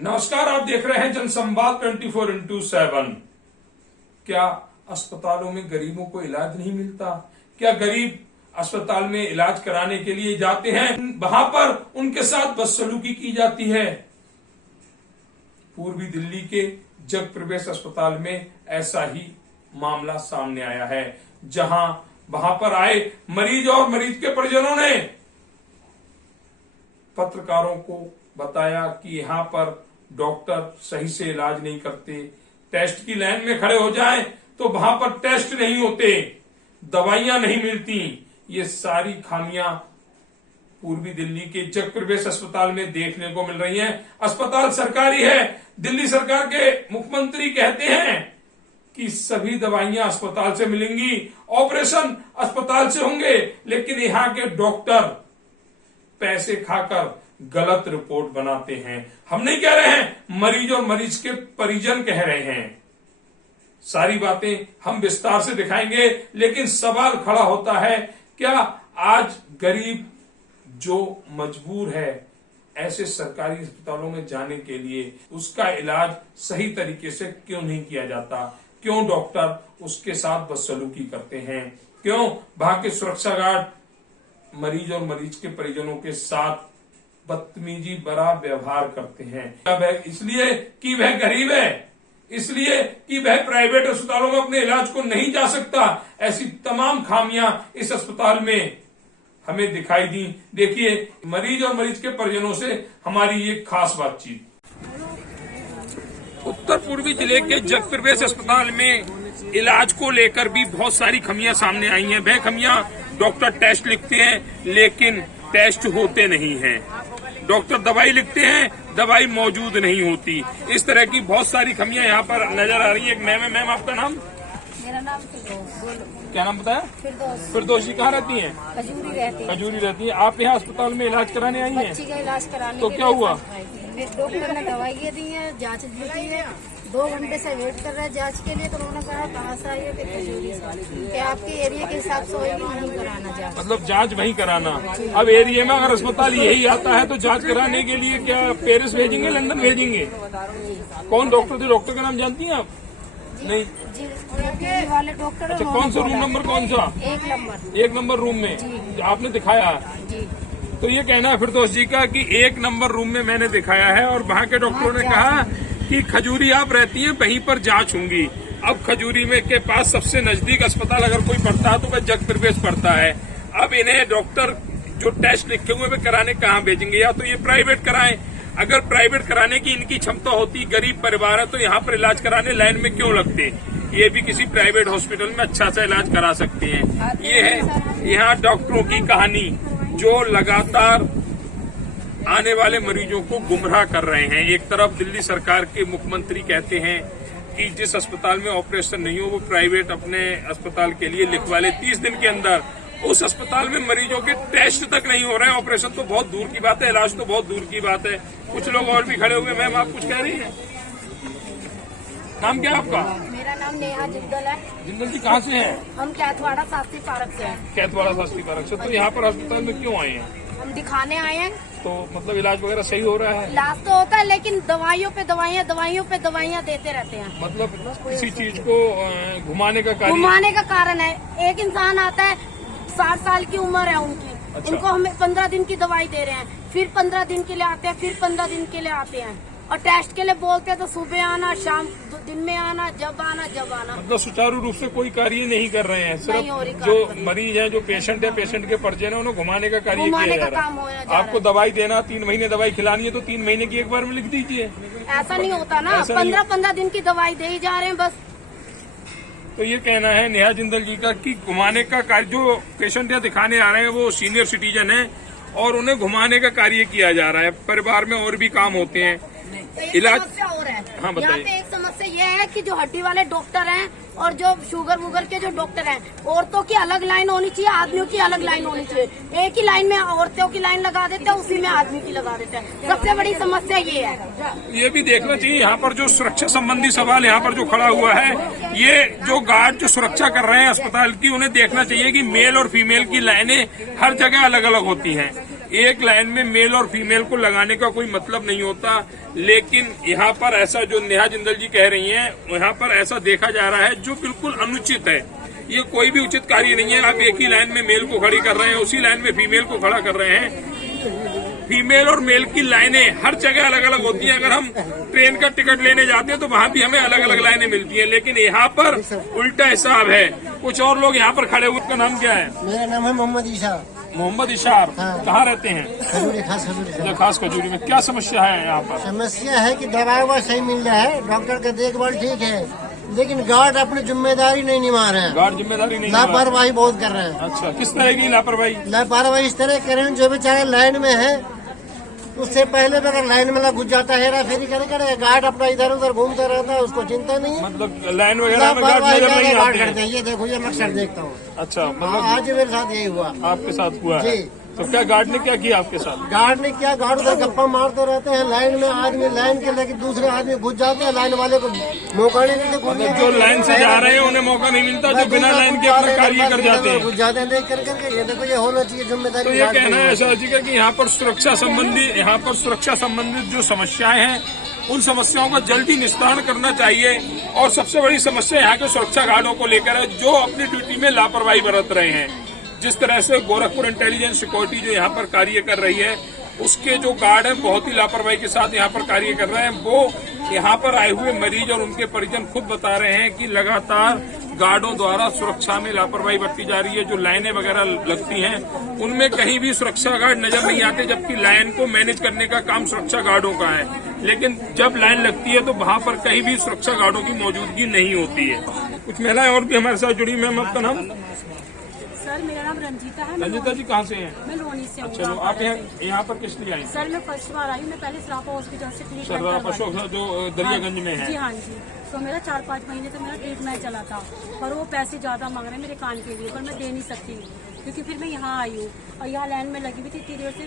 नमस्कार, आप देख रहे हैं जनसंवाद 24x7। क्या अस्पतालों में गरीबों को इलाज नहीं मिलता? क्या गरीब अस्पताल में इलाज कराने के लिए जाते हैं, वहां पर उनके साथ बदसलूकी की जाती है? पूर्वी दिल्ली के जग प्रवेश अस्पताल में ऐसा ही मामला सामने आया है, जहां वहां पर आए मरीज और मरीज के परिजनों ने पत्रकारों को बताया कि यहां पर डॉक्टर सही से इलाज नहीं करते, टेस्ट की लाइन में खड़े हो जाएं तो वहां पर टेस्ट नहीं होते, दवाइयां नहीं मिलती। ये सारी खामियां पूर्वी दिल्ली के जग प्रवेश अस्पताल में देखने को मिल रही हैं। अस्पताल सरकारी है, दिल्ली सरकार के मुख्यमंत्री कहते हैं कि सभी दवाइयां अस्पताल से मिलेंगी, ऑपरेशन अस्पताल से होंगे, लेकिन यहां के डॉक्टर पैसे खाकर गलत रिपोर्ट बनाते हैं। हम नहीं कह रहे हैं, मरीज और मरीज के परिजन कह रहे हैं। सारी बातें हम विस्तार से दिखाएंगे, लेकिन सवाल खड़ा होता है, क्या आज गरीब जो मजबूर है ऐसे सरकारी अस्पतालों में जाने के लिए, उसका इलाज सही तरीके से क्यों नहीं किया जाता? क्यों डॉक्टर उसके साथ बदसलूकी करते हैं? क्यों वहां के सुरक्षा गार्ड मरीज और मरीज के परिजनों के साथ बदतमीजी भरा व्यवहार करते हैं? अब इसलिए कि वह गरीब है, इसलिए कि वह प्राइवेट अस्पतालों में अपने इलाज को नहीं जा सकता? ऐसी तमाम खामियां इस अस्पताल में हमें दिखाई दी। देखिए मरीज और मरीज के परिजनों से हमारी ये खास बातचीत। उत्तर पूर्वी जिले के जग प्रवेश अस्पताल में इलाज को लेकर भी बहुत सारी खामियां सामने आई हैं। वह खामियां, डॉक्टर टेस्ट लिखते हैं लेकिन टेस्ट होते नहीं हैं, डॉक्टर दवाई लिखते हैं, दवाई मौजूद नहीं होती। इस तरह की बहुत सारी खामियां यहाँ पर नजर आ रही है। मैम आपका नाम? मेरा नाम फिरदौस। क्या नाम बताया? फिरदौस जी। कहाँ रहती हैं? खजूरी रहती है। आप यहाँ अस्पताल में इलाज कराने आई हैं? बच्ची का इलाज कराने। तो क्या हुआ? डॉक्टर ने दवाइयाँ दी है, जांच दी है, 2 घंटे से वेट कर रहा है जांच के लिए। तो उन्होंने कहा कहाँ से आई है? फिर खजूरी से। क्या आपके एरिया के हिसाब से होगी, वहीं कराना जांच। मतलब जांच वहीं कराना। अब एरिया में अगर अस्पताल यही आता है तो जांच कराने के लिए क्या पेरिस भेजेंगे, लंदन भेजेंगे? कौन डॉक्टर थे? डॉक्टर का नाम जानती हैं आप? नहीं जी, वाले डॉक्टर। अच्छा, कौन सा रूम नंबर? कौन सा? 1 नंबर रूम में आपने दिखाया? जी। तो ये कहना है फिरदौस जी का कि 1 नंबर रूम में मैंने दिखाया है और वहाँ के डॉक्टरों ने कहा कि खजूरी आप रहती हैं, वहीं पर जांच होंगी। अब खजूरी में के पास सबसे नजदीक अस्पताल अगर कोई पड़ता है तो वह जग प्रवेश पड़ता है। अब इन्हें डॉक्टर जो टेस्ट लिखे हुए वे कराने कहाँ भेजेंगे? या तो ये प्राइवेट कराएं। अगर प्राइवेट कराने की इनकी क्षमता होती, गरीब परिवार है, तो यहाँ पर इलाज कराने लाइन में क्यों लगते? ये भी किसी प्राइवेट हॉस्पिटल में अच्छा सा इलाज करा सकते हैं। ये है यहाँ डॉक्टरों की कहानी, जो लगातार आने वाले मरीजों को गुमराह कर रहे हैं। एक तरफ दिल्ली सरकार के मुख्यमंत्री कहते हैं कि जिस अस्पताल में ऑपरेशन नहीं हो वो प्राइवेट अपने अस्पताल के लिए लिखवा ले 30 दिन के अंदर। उस अस्पताल में मरीजों के टेस्ट तक नहीं हो रहे हैं। ऑपरेशन तो बहुत दूर की बात है, इलाज तो बहुत दूर की बात है। कुछ लोग और भी खड़े हुए। मैम आप कुछ कह रही हैं? नाम क्या है आपका? मेरा नाम नेहा जिंदल है। जिंदल जी कहाँ से हैं? हम कैथवाड़ा शास्त्री पार्क से हैं। कैथवाड़ा शास्त्री पार्क से। तो यहाँ पर अस्पताल में क्यों आए हैं? हम दिखाने आए हैं। तो मतलब इलाज वगैरह सही हो रहा है? इलाज तो होता है, लेकिन दवाइयों पे दवाइयाँ देते रहते हैं। मतलब किसी चीज को घुमाने का कारण है। एक इंसान आता है, 60 साल की उम्र है उनकी। अच्छा। उनको हमें 15 दिन की दवाई दे रहे हैं, फिर 15 दिन के लिए आते हैं, फिर 15 दिन के लिए आते हैं, और टेस्ट के लिए बोलते हैं तो सुबह आना, शाम दिन में आना, जब आना। मतलब सुचारू रूप से कोई कार्य नहीं कर रहे हैं। सिर्फ जो मरीज है, जो पेशेंट है, पेशेंट के परिजन है, उन्हें घुमाने का कार्य किया जा रहा है। आपको दवाई देना, 3 महीने दवाई खिलानी है तो 3 महीने की एक बार में लिख दीजिए। ऐसा नहीं होता ना, 15 दिन की दवाई दे ही जा रहे हैं बस। तो ये कहना है नेहा जिंदल जी का कि घुमाने का कार्य, जो पेशेंट यहाँ दिखाने आ रहे हैं वो सीनियर सिटीजन है और उन्हें घुमाने का कार्य किया जा रहा है। परिवार में और भी काम होते हैं। इलाज समस्या और है। हाँ बताइए। यहाँ पे एक समस्या ये है कि जो हड्डी वाले डॉक्टर हैं और जो शुगर वुगर के जो डॉक्टर हैं, औरतों की अलग लाइन होनी चाहिए, आदमियों की अलग लाइन होनी चाहिए। एक ही लाइन में औरतों की लाइन लगा देते हैं, उसी में आदमी की लगा देते हैं। सबसे बड़ी समस्या ये है। ये भी देखना चाहिए यहाँ पर जो सुरक्षा संबंधी सवाल यहाँ पर जो खड़ा हुआ है, ये जो गार्ड जो सुरक्षा कर रहे हैं अस्पताल की, उन्हें देखना चाहिए कि मेल और फीमेल की लाइनें हर जगह अलग अलग होती हैं। एक लाइन में मेल और फीमेल को लगाने का कोई मतलब नहीं होता, लेकिन यहाँ पर ऐसा जो नेहा जिंदल जी कह रही हैं, यहाँ पर ऐसा देखा जा रहा है जो बिल्कुल अनुचित है। ये कोई भी उचित कार्य नहीं है। आप एक ही लाइन में मेल को खड़ी कर रहे हैं, उसी लाइन में फीमेल को खड़ा कर रहे हैं। फीमेल और मेल की लाइनें हर जगह अलग अलग होती हैं। अगर हम ट्रेन का टिकट लेने जाते हैं तो वहाँ भी हमें अलग अलग लाइनें मिलती हैं, लेकिन यहाँ पर उल्टा हिसाब है। कुछ और लोग यहाँ पर खड़े हुए, उनका नाम क्या है? मेरा नाम है मोहम्मद ईशा। मोहम्मद इशार। हाँ। कहाँ रहते हैं? खजूरी, खास खजूरी। खास खजूरी में। क्या समस्या है यहाँ पर? समस्या है कि दवा सही मिल रहा है, डॉक्टर का देखभाल ठीक है, लेकिन गार्ड अपनी जिम्मेदारी नहीं निभा रहे हैं। गार्ड जिम्मेदारी नहीं निभा रहे। लापरवाही बहुत कर रहे हैं। अच्छा, किस तरह की लापरवाही? लापरवाही इस तरह कर रहे हैं, जो बेचारे लाइन में है उससे पहले भी अगर लाइन में घुस जाता है, हेरा फेरी करे, गार्ड अपना इधर उधर घूमता रहता है, उसको चिंता नहीं है। मतलब लाइन वगैरह में गार्ड नजर नहीं आते हैं। ये देखो, ये मैं अक्सर देखता हूँ। अच्छा, हाँ, मतलब आज मेरे साथ यही हुआ। आपके साथ हुआ है? जी। तो क्या गार्ड ने क्या किया आपके साथ? गार्ड ने क्या, गार्ड उधर गप्पा मारते रहते हैं लाइन में, आदमी लाइन के लेके दूसरे आदमी घुस जाते हैं, लाइन वाले को मौका नहीं देते। मतलब जो लाइन से जा रहे हैं उन्हें मौका नहीं मिलता, जो बिना लाइन के अपना कार्य कर जाते हैं, घुस जाते हैं। देख करके ये देखो, ये होना चाहिए जिम्मेदारी। तो ये कहना है ऐसा जी का कि यहाँ पर सुरक्षा संबंधित जो समस्याएं हैं, उन समस्याओं का जल्दी निस्तारण करना चाहिए। और सबसे बड़ी समस्या यहाँ के सुरक्षा गार्डों को लेकर है, जो अपनी ड्यूटी में लापरवाही बरत रहे हैं। जिस तरह से गोरखपुर इंटेलिजेंस सिक्योरिटी जो यहाँ पर कार्य कर रही है, उसके जो गार्ड हैं बहुत ही लापरवाही के साथ यहाँ पर कार्य कर रहे हैं। वो यहाँ पर आए हुए मरीज और उनके परिजन खुद बता रहे हैं कि लगातार गार्डों द्वारा सुरक्षा में लापरवाही बरती जा रही है। जो लाइनें वगैरह लगती हैं उनमें कहीं भी सुरक्षा गार्ड नजर नहीं आते, जबकि लाइन को मैनेज करने का काम सुरक्षा गार्डों का है। लेकिन जब लाइन लगती है तो वहाँ पर कहीं भी सुरक्षा गार्डों की मौजूदगी नहीं होती है। कुछ महिलाएं और भी हमारे साथ जुड़ी। मैम, आपका नाम? सर, मेरा नाम रंजीता है। रंजीता जी कहाँ से हैं? मैं लोनी से हूँ। चलो, आप यहाँ पर किस लिए आई? सर, मैं फर्स्ट बार आई हूँ। मैं पहले सराफा हॉस्पिटल से ट्रीटमेंट सर, अशोक जो दरियागंज में है। जी हाँ जी। तो मेरा 4-5 महीने से मेरा ट्रीटमेंट चला था, पर वो पैसे ज्यादा मांग रहे हैं मेरे कान के लिए, पर मैं दे नहीं सकती, क्योंकि फिर मैं यहाँ आई हूँ और यहाँ लाइन में लगी हुई थी। इतनी देर से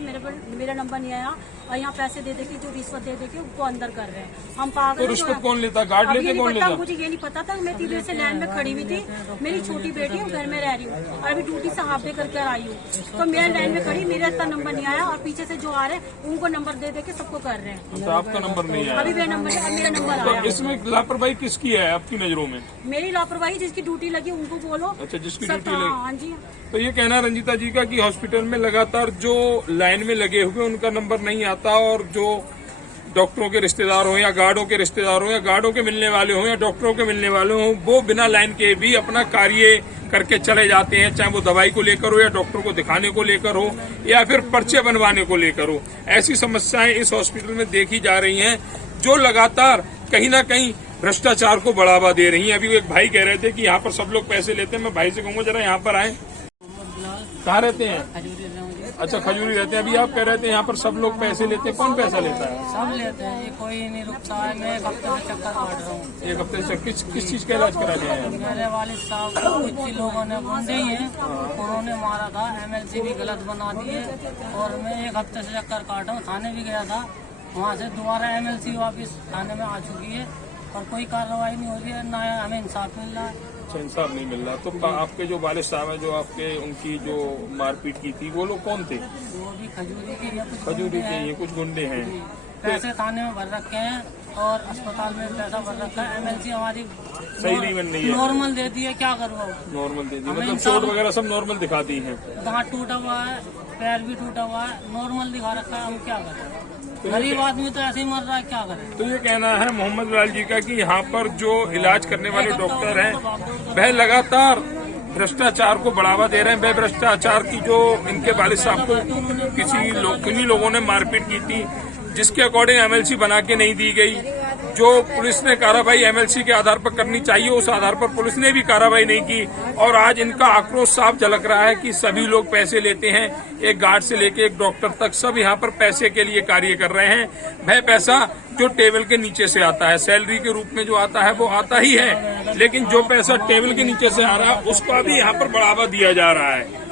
मेरा नंबर नहीं आया और यहाँ पैसे दे के, जो रिश्वत दे के उनको अंदर कर रहे हैं। हम पागल। तो रिश्वत कौन लेता? गार्ड लेते? कौन लेता? मुझे ये नहीं पता था। मैं इतनी देर से लाइन में खड़ी हुई थी। मेरी छोटी बेटी है, घर में रह रही हूँ और अभी ड्यूटी से हाफ डे करके आई हूँ। तो मेरा लाइन में खड़ी, मेरा इतना नंबर नहीं आया और पीछे से जो आ रहे हैं उनको नंबर दे के सबको कर रहे हैं। तो आपका नंबर नहीं आया? अभी मेरा नंबर आया। तो इसमें लापरवाही किसकी है आपकी नजरों में? मेरी लापरवाही, जिसकी ड्यूटी लगी उनको बोलो। अच्छा, जिसकी ड्यूटी हाँ लगी। जी। तो ये कहना है रंजीता जी का कि हॉस्पिटल में लगातार जो लाइन में लगे हुए उनका नंबर नहीं आता, और जो डॉक्टरों के रिश्तेदार हो या गार्डों के रिश्तेदार हो या गार्डों के मिलने वाले हो या डॉक्टरों के मिलने वाले हो, वो बिना लाइन के भी अपना कार्य करके चले जाते हैं, चाहे वो दवाई को लेकर हो या डॉक्टर को दिखाने को लेकर हो या फिर पर्चे बनवाने को लेकर हो। ऐसी समस्याएं इस हॉस्पिटल में देखी जा रही हैं, जो लगातार कहीं ना कहीं भ्रष्टाचार को बढ़ावा दे रही हैं। अभी एक भाई कह रहे थे कि यहाँ पर सब लोग पैसे लेते हैं। मैं भाई से कहूँगा जरा यहाँ पर आए। कहाँ रहते हैं? अच्छा, खजूरी रहते हैं। अभी आप कह रहे थे यहाँ पर सब लोग पैसे लेते हैं। कौन पैसा लेता है? सब लेते हैं, ये कोई नहीं रुकता है। मैं एक हफ्ते से चक्कर काट रहा हूँ। एक हफ्ते से किस चीज का इलाज करा गया है? मेरे वालिद साहब को कुछ ही लोगों ने गुंडे ही हैं, उन्होंने मारा था। MLC भी गलत बना दिए और मैं एक हफ्ते से चक्कर काट रहा हूँ। थाने भी गया था, वहाँ से दोबारा MLC वापिस थाने में आ चुकी है और कोई कार्रवाई नहीं हो रही है, ना हमें इंसाफ मिल रहा है। अच्छा, इंसाफ नहीं मिल रहा। तो आपके जो वालिद साहब हैं, जो आपके उनकी जो मारपीट की थी, वो लोग कौन थे? वो भी खजूरी के या कुछ खजूरी के, ये कुछ गुंडे हैं। पैसे थाने में भर रखे हैं और अस्पताल में पैसा भर रखा है। MLC हमारी सही नहीं बन रही है। नॉर्मल दे दी है, क्या करूँ? नॉर्मल दे दी, मतलब चोट वगैरह सब नॉर्मल दिखाती हैं। दांत टूटा हुआ है, पैर भी टूटा हुआ है, नॉर्मल दिखा रखा है। हम क्या करें? गरीब आदमी तो ऐसे ही मर रहा है, क्या करें? तो ये कहना है मोहम्मद लाल जी का कि यहाँ पर जो इलाज करने वाले डॉक्टर हैं, वह लगातार भ्रष्टाचार को बढ़ावा दे रहे हैं। वह भ्रष्टाचार की जो इनके वालिद साहब को किन्हीं लोगों ने मारपीट की थी, जिसके अकॉर्डिंग MLC बना के नहीं दी गई। जो पुलिस ने कार्रवाई MLC के आधार पर करनी चाहिए, उस आधार पर पुलिस ने भी कार्रवाई नहीं की। और आज इनका आक्रोश साफ झलक रहा है कि सभी लोग पैसे लेते हैं, एक गार्ड से लेके एक डॉक्टर तक सब यहाँ पर पैसे के लिए कार्य कर रहे हैं। वह पैसा जो टेबल के नीचे से आता है, सैलरी के रूप में जो आता है वो आता ही है, लेकिन जो पैसा टेबल के नीचे से आ रहा है उसका भी यहाँ पर बढ़ावा दिया जा रहा है।